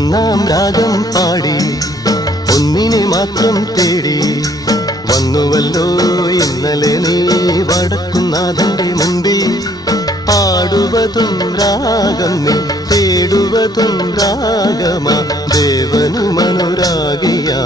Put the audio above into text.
ഒന്നാം രാഗം പാടി ഒന്നിനെ മാത്രം തേടി വന്നുവല്ലോ ഇന്നലെ നീ വടക്കുന്നാഥന്റെ മുമ്പിൽ. പാടുവതും രാഗം നീ തേടുവതും രാഗമാ ദേവനു മനോരാഗിയാമമ്പല